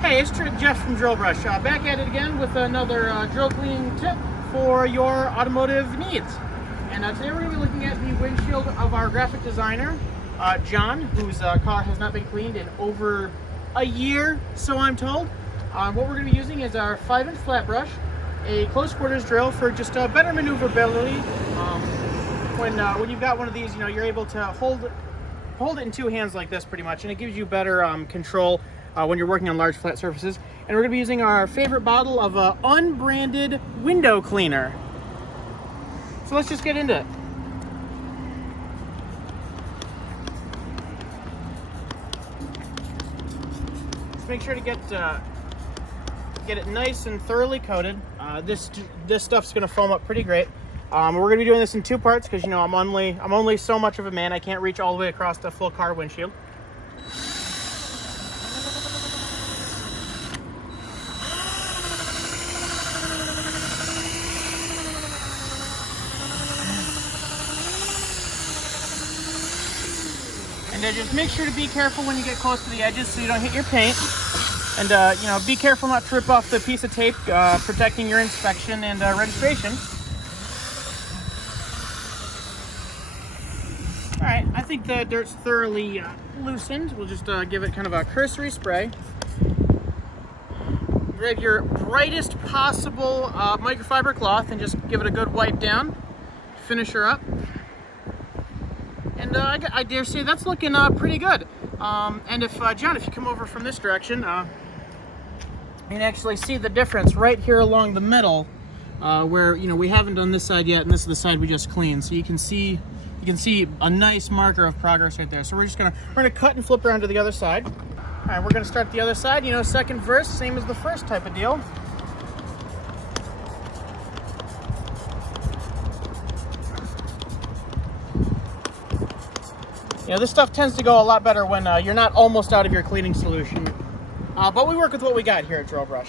Hey, it's Jeff from Drillbrush. Back at it again with another drill cleaning tip for your automotive needs. And today we're going to be looking at the windshield of our graphic designer, John, whose car has not been cleaned in over a year, so I'm told. What we're going to be using is our 5-inch flat brush, a close quarters drill for just better maneuverability. When you've got one of these, you're able to hold it in two hands like this pretty much, and it gives you better control when you're working on large flat surfaces. And we're going to be using our favorite bottle of unbranded window cleaner. So let's just get into it. Just make sure to get it nice and thoroughly coated. This stuff's going to foam up pretty great. We're going to be doing this in two parts because I'm only so much of a man. I can't reach all the way across the full car windshield. And just make sure to be careful when you get close to the edges so you don't hit your paint. And be careful not to rip off the piece of tape protecting your inspection and registration. All right, I think the dirt's thoroughly loosened. We'll just give it kind of a cursory spray. Grab your brightest possible microfiber cloth and just give it a good wipe down. Finish her up. And I dare say that's looking pretty good. And if, John, if you come over from this direction, you can actually see the difference right here along the middle where, we haven't done this side yet, and this is the side we just cleaned. So you can see a nice marker of progress right there. So we're gonna cut and flip around to the other side. All right, we're gonna start the other side, second verse, same as the first type of deal. This stuff tends to go a lot better when you're not almost out of your cleaning solution. But we work with what we got here at Drillbrush.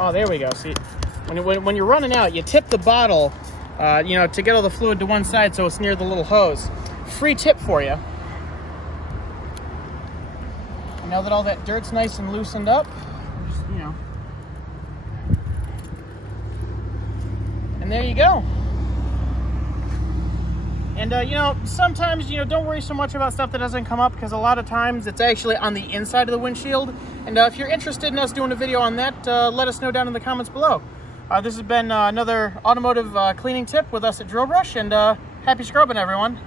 Oh, there we go. See, when you're running out, you tip the bottle, to get all the fluid to one side so it's near the little hose. Free tip for you. And now that all that dirt's nice and loosened up, just, and there you go. And, sometimes, don't worry so much about stuff that doesn't come up, because a lot of times it's actually on the inside of the windshield. And if you're interested in us doing a video on that, let us know down in the comments below. This has been another automotive cleaning tip with us at Drillbrush, and happy scrubbing, everyone.